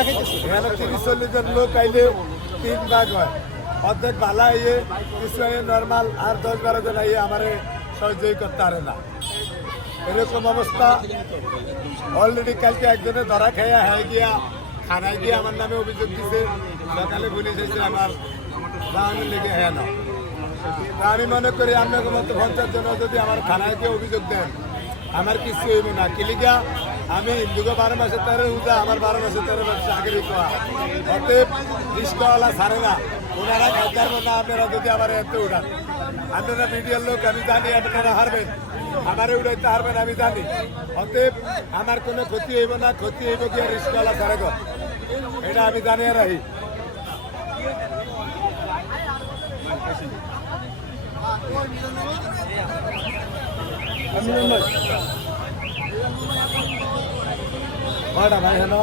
এখানে তিরিশ চল্লিশ জন লোক আইলে তিন ভাগ হয়। অর্ধেক ভালা আইয়ে কিছু নর্মাল আর দশ বারো জন আইয়ে আমারে সহযোগী করতে পারে না। এরকম অবস্থা। অলরেডি কালকে একজনে ধরা খাইয়া হয়ে গিয়া খানায় গিয়ে আমার নামে অভিযোগ দিছে। সকালে পুলিশ এসে আমার বাহানের লেগে হ্যাঁ না। আমি মনে করি আপনাকে মতো পঞ্চাশ জন যদি আমার থানায় গিয়ে অভিযোগ দেন, আমার কিছু হইব না। কিলিকা আমি হিন্দুকে বারো মাসের তেরো উঠা আমার বারো মাসের তেরো মাসে আগের কোয়া অতএব রিস্কওয়ালা ছাড়ে না। ওনারা পারব না আপনারা যদি আমার এত উঠান। আপনারা মিডিয়ার লোক আমি জানি আপনারা হারবেন। আমার উড়াইতে হারবেন আমি জানি। অতএব আমার কোনো ক্ষতি হইব না ক্ষতি হইব কি রিস্কওয়ালা ছাড়ে গো। এটা আমি জানিয়ে রাখি। কয়টা ভাই হেন